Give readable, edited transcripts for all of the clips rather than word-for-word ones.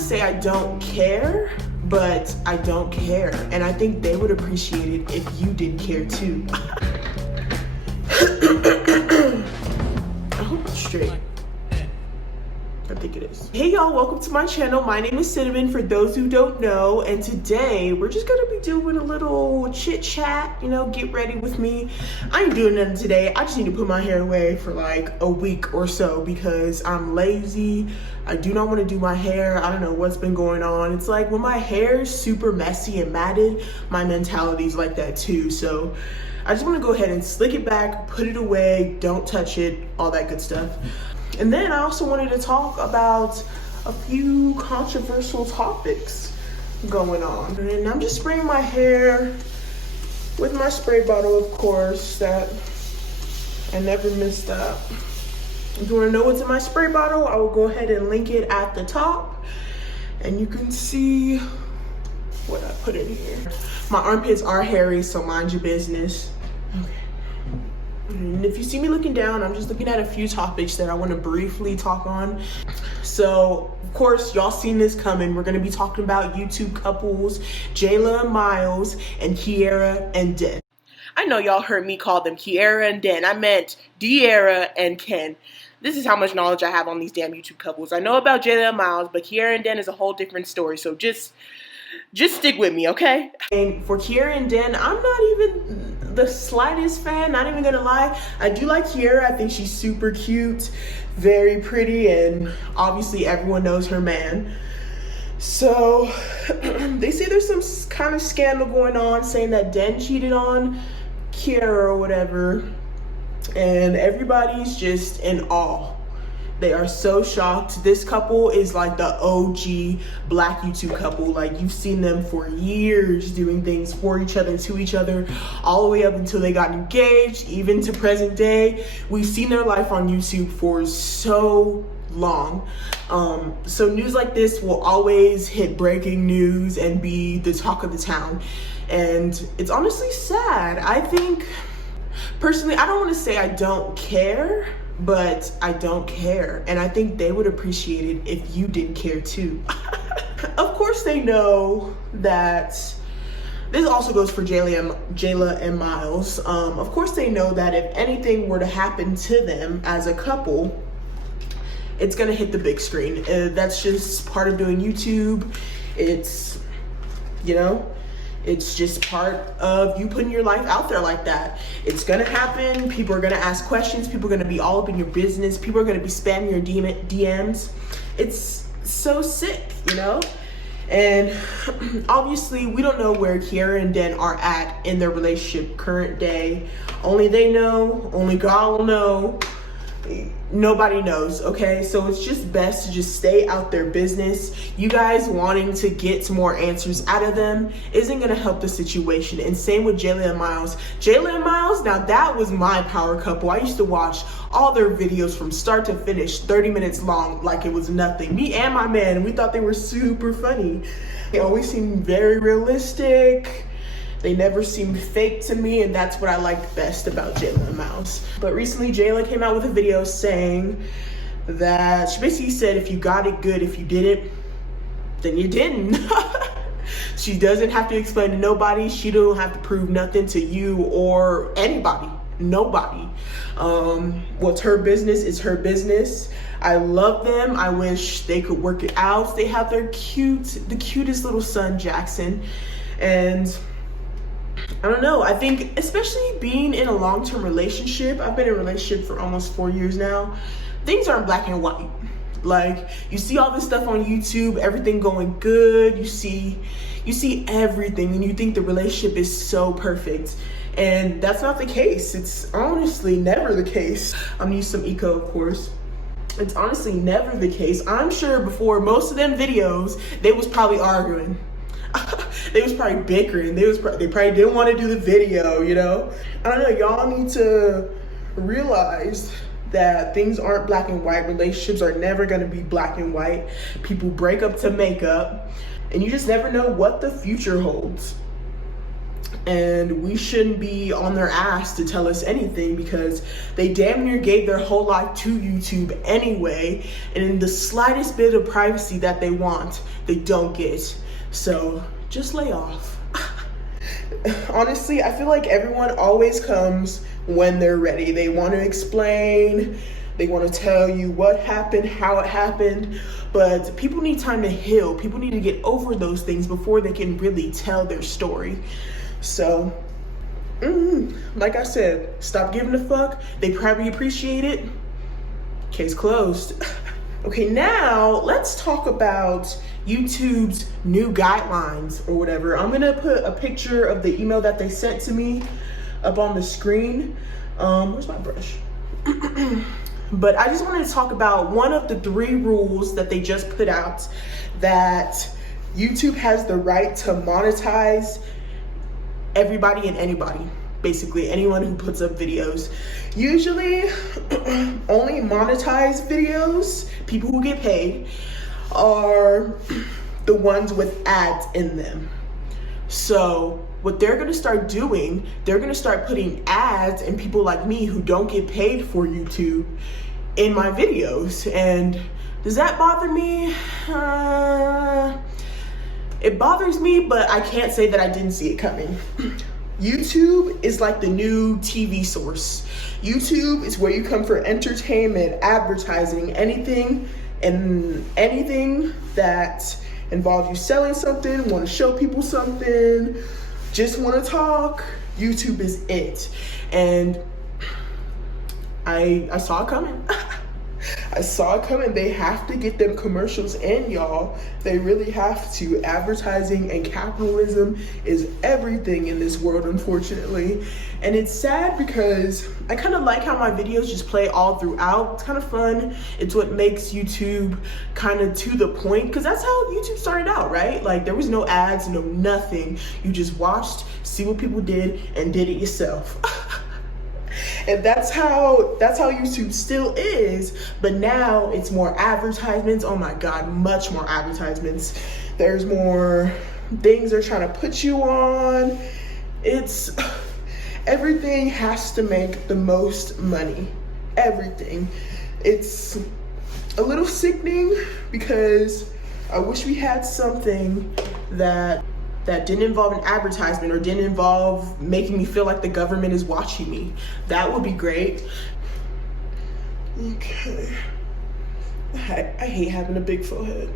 say I don't care, but I don't care. And I think they would appreciate it if you did care too. I hope it's straight. I think it is. Hey y'all, welcome to my channel. My name is Cinnamon for those who don't know, and today we're just gonna be doing a little chit chat, you know, get ready with me. I ain't doing nothing today. I just need to put my hair away for like a week or so because I'm lazy. I do not want to do my hair. I don't know what's been going on. It's like when my hair is super messy and matted, my mentality is like that too. So I just want to go ahead and slick it back, put it away, don't touch it, all that good stuff. And then I also wanted to talk about a few controversial topics going on. And I'm just spraying my hair with my spray bottle, of course, that I never missed up. If you want to know what's in my spray bottle, I will go ahead and link it at the top. And you can see what I put in here. My armpits are hairy, so mind your business. Okay. And if you see me looking down, I'm just looking at a few topics that I want to briefly talk on. So, of course, y'all seen this coming. We're going to be talking about YouTube couples, Jaelahandmyles and kencheatedonde'arra. I know y'all heard me call them kencheatedonde'arra. I meant dearraandken. This is how much knowledge I have on these damn YouTube couples. I know about Jaelahandmyles, but kencheatedonde'arra is a whole different story. So just stick with me, okay? And for kencheatedonde'arra, I'm not even the slightest fan, not even gonna lie. I do like Kiera. I think she's super cute, very pretty, and obviously everyone knows her man. So they say there's some kind of scandal going on saying that Den cheated on Kiera or whatever, and everybody's just in awe. They are so shocked. This couple is like the OG black YouTube couple. Like, you've seen them for years doing things for each other, to each other, all the way up until they got engaged, even to present day. We've seen their life on YouTube for so long. So news like this will always hit breaking news and be the talk of the town. And it's honestly sad. I think, personally, I don't want to say I don't care, but I don't care, and I think they would appreciate it if you didn't care too. Of course they know that, this also goes for Jaelahandmyles. Of course they know that if anything were to happen to them as a couple, it's gonna hit the big screen. That's just part of doing YouTube. It's, you know, it's just part of you putting your life out there like that. It's gonna happen. People are gonna ask questions. People are gonna be all up in your business. People are gonna be spamming your DMs. It's so sick, you know? And obviously we don't know where Kiera and Den are at in their relationship current day. Only they know, only God will know. Nobody knows, okay? So it's just best to just stay out their business. You guys wanting to get some more answers out of them isn't gonna help the situation. And same with Jaelahandmyles. Jaelahandmyles, now that was my power couple. I used to watch all their videos from start to finish, 30 minutes long, like it was nothing. Me and my man, we thought they were super funny. They always seemed very realistic. They never seemed fake to me, and that's what I liked best about Jaelahandmyles. But recently, Jayla came out with a video saying that she basically said, if you got it, good. If you didn't, then you didn't. She doesn't have to explain to nobody. She don't have to prove nothing to you or anybody. Nobody. What's her business is her business. I love them. I wish they could work it out. They have their the cutest little son, Jackson, and I don't know, I think especially being in a long-term relationship, I've been in a relationship for almost 4 years now, things aren't black and white. Like, you see all this stuff on YouTube, everything going good, you see everything, and you think the relationship is so perfect. And that's not the case. It's honestly never the case. I'm gonna use some eco, of course. It's honestly never the case. I'm sure before most of them videos, they was probably arguing. They was probably bickering. They probably didn't want to do the video, you know? I don't know, y'all need to realize that things aren't black and white. Relationships are never gonna be black and white. People break up to make up, and you just never know what the future holds. and we shouldn't be on their ass to tell us anything because they damn near gave their whole life to YouTube anyway, and in the slightest bit of privacy that they want, they don't get. So just lay off. Honestly, I feel like everyone always comes when they're ready. They want to explain, they want to tell you what happened, how it happened, but people need time to heal. People need to get over those things before they can really tell their story. So, like I said, stop giving a fuck. They probably appreciate it. Case closed. Okay, now let's talk about YouTube's new guidelines or whatever. I'm gonna put a picture of the email that they sent to me up on the screen. Where's my brush? But I just wanted to talk about one of the 3 rules that they just put out, that YouTube has the right to monetize everybody and anybody, basically anyone who puts up videos. Usually only monetized videos, people who get paid, are the ones with ads in them. So what they're gonna start doing, they're gonna start putting ads and people like me who don't get paid for YouTube in my videos. And does that bother me? It bothers me, but I can't say that I didn't see it coming. YouTube is like the new TV source. YouTube is where you come for entertainment, advertising, anything that involves you selling something, want to show people something, just want to talk. YouTube is it. And I saw it coming. I saw it coming. They have to get them commercials in, y'all. They really have to. Advertising and capitalism is everything in this world, unfortunately. And it's sad because I kind of like how my videos just play all throughout. It's kind of fun. It's what makes YouTube kind of to the point, because that's how YouTube started out, right? Like, there was no ads, no nothing. You just watched, see what people did, and did it yourself. And that's how YouTube still is, but now it's more advertisements. Oh my God, much more advertisements. There's more things they're trying to put you on. It's, everything has to make the most money, everything. It's a little sickening because I wish we had something that didn't involve an advertisement or didn't involve making me feel like the government is watching me. That would be great. Okay. I hate having a big forehead.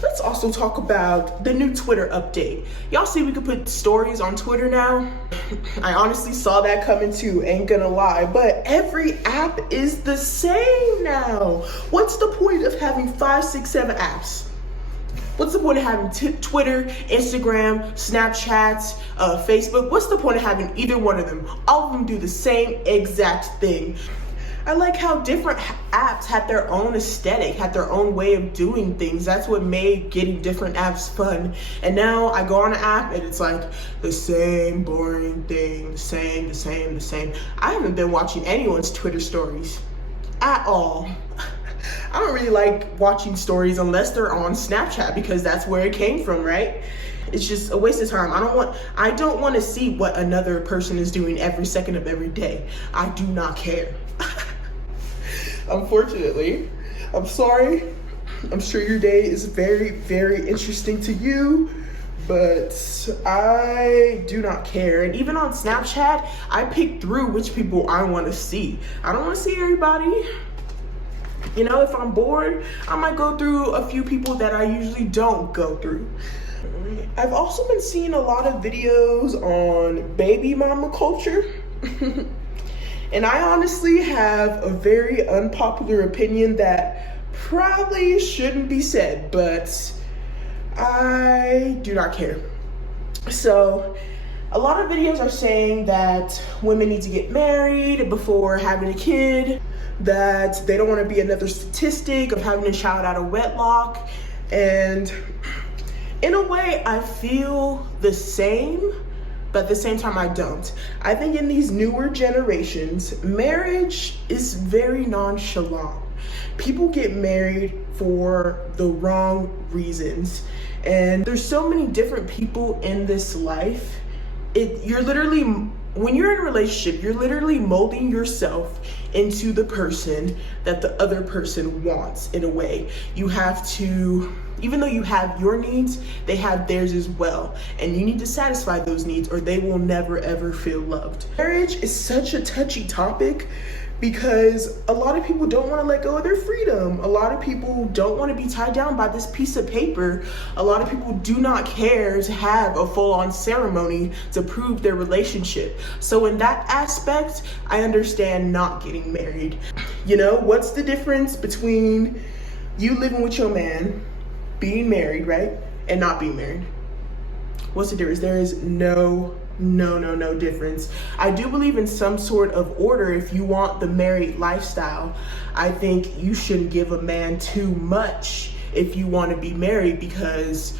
Let's also talk about the new Twitter update. Y'all see we could put stories on Twitter now? I honestly saw that coming too, ain't gonna lie, but every app is the same now. What's the point of having 5, 6, 7 apps? What's the point of having Twitter, Instagram, Snapchat, Facebook? What's the point of having either one of them? All of them do the same exact thing. I like how different apps had their own aesthetic, had their own way of doing things. That's what made getting different apps fun. And now I go on an app and it's like the same boring thing, the same. I haven't been watching anyone's Twitter stories at all. I don't really like watching stories unless they're on Snapchat because that's where it came from, right? It's just a waste of time. I don't want to see what another person is doing every second of every day. I do not care. Unfortunately, I'm sorry. I'm sure your day is very, very interesting to you, but I do not care. And even on Snapchat, I pick through which people I want to see. I don't want to see everybody. You know, if I'm bored, I might go through a few people that I usually don't go through. I've also been seeing a lot of videos on babymamaculture. And I honestly have a very unpopular opinion that probably shouldn't be said, but I do not care. So a lot of videos are saying that women need to get married before having a kid, that they don't want to be another statistic of having a child out of wedlock. And in a way, I feel the same, but at the same time, I don't. I think in these newer generations, marriage is very nonchalant. People get married for the wrong reasons. And there's so many different people in this life. You're literally, when you're in a relationship, you're literally molding yourself into the person that the other person wants in a way. You have to, even though you have your needs, they have theirs as well. And you need to satisfy those needs or they will never ever feel loved. Marriage is such a touchy topic because a lot of people don't want to let go of their freedom. A lot of people don't want to be tied down by this piece of paper. A lot of people do not care to have a full-on ceremony to prove their relationship. So in that aspect, I understand not getting married. You know, what's the difference between you living with your man, being married, right, and not being married? What's the difference? There is no difference. I do believe in some sort of order. If you want the married lifestyle, I think you shouldn't give a man too much if you want to be married, because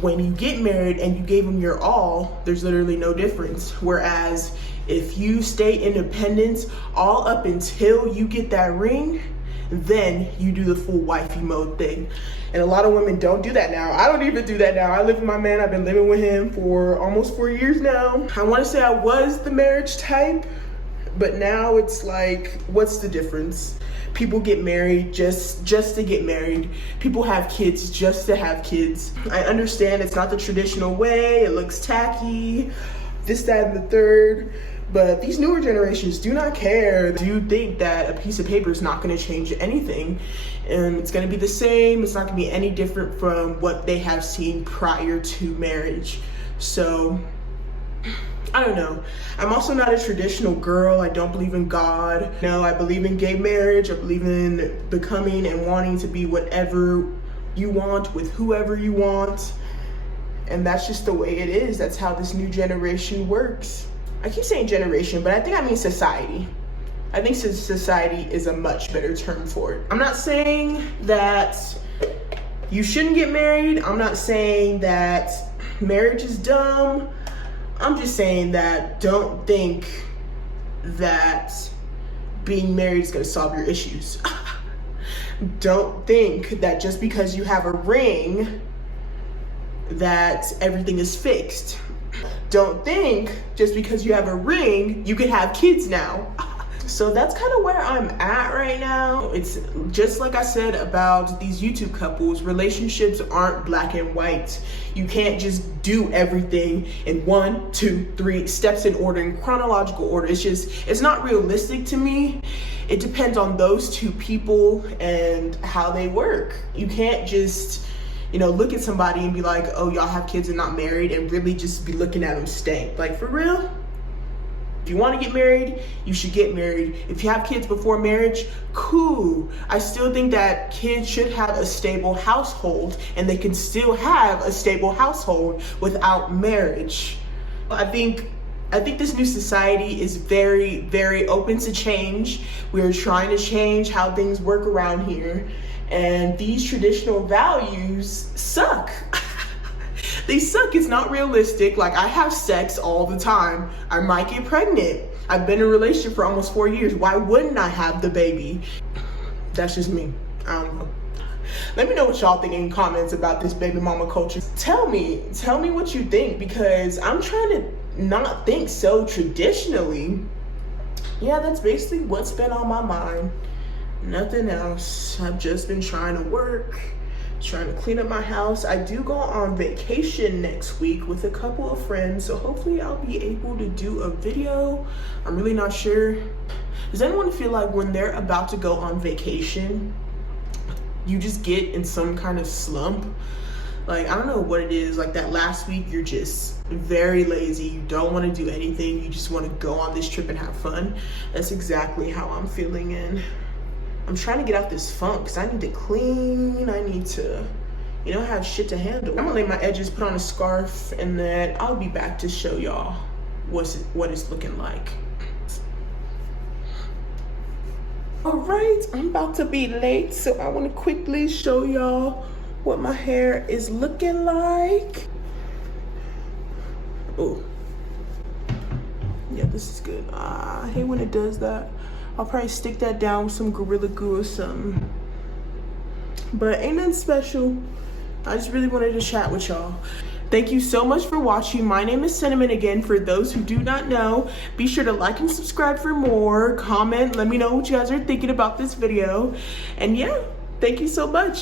when you get married and you gave him your all, there's literally no difference. Whereas if you stay independent all up until you get that ring, then you do the full wifey mode thing. And a lot of women don't do that now. I don't even do that now. I live with my man. I've been living with him for almost 4 years now. I want to say I was the marriage type, but now it's like, what's the difference? People get married just to get married. People have kids just to have kids. I understand it's not the traditional way. It looks tacky, this, that, and the third. But these newer generations do not care. They do think that a piece of paper is not going to change anything. And it's going to be the same. It's not going to be any different from what they have seen prior to marriage. So, I don't know. I'm also not a traditional girl. I don't believe in God. No, I believe in gay marriage. I believe in becoming and wanting to be whatever you want with whoever you want. And that's just the way it is. That's how this new generation works. I keep saying generation, but I think I mean society. I think society is a much better term for it. I'm not saying that you shouldn't get married. I'm not saying that marriage is dumb. I'm just saying that don't think that being married is going to solve your issues. Don't think that just because you have a ring that everything is fixed. Don't think just because you have a ring, you can have kids now. So that's kind of where I'm at right now. It's just like I said about these YouTube couples, relationships aren't black and white. You can't just do everything in 1, 2, 3 steps in order, in chronological order. It's not realistic to me. It depends on those two people and how they work. You can't just, look at somebody and be like, oh, y'all have kids and not married, and really just be looking at them stank. Like, for real? If you want to get married, you should get married. If you have kids before marriage, cool. I still think that kids should have a stable household, and they can still have a stable household without marriage. I think this new society is very, very open to change. We're trying to change how things work around here. And these traditional values suck. They suck. It's not realistic. Like, I have sex all the time. I might get pregnant. I've been in a relationship for almost 4 years. Why wouldn't I have the baby? That's just me. I don't know. Let me know what y'all think in comments about this baby mama culture. Tell me what you think, because I'm trying to not think so traditionally. Yeah, that's basically what's been on my mind. Nothing else. I've just been trying to work, trying to clean up my house. I do go on vacation next week with a couple of friends, so hopefully I'll be able to do a video. I'm really not sure. Does anyone feel like when they're about to go on vacation, you just get in some kind of slump? Like, I don't know what it is. Like, that last week, you're just very lazy. You don't want to do anything. You just want to go on this trip and have fun. That's exactly how I'm feeling in. I'm trying to get out this funk because I need to clean. I need to, have shit to handle. I'm gonna lay my edges, put on a scarf, and then I'll be back to show y'all what it's looking like. All right, I'm about to be late, so I want to quickly show y'all what my hair is looking like. Oh, yeah, this is good. I hate when it does that. I'll probably stick that down with some Gorilla Glue or something. But ain't nothing special. I just really wanted to chat with y'all. Thank you so much for watching. My name is Cinnamon again. For those who do not know, be sure to like and subscribe for more. Comment, let me know what you guys are thinking about this video. And yeah, thank you so much.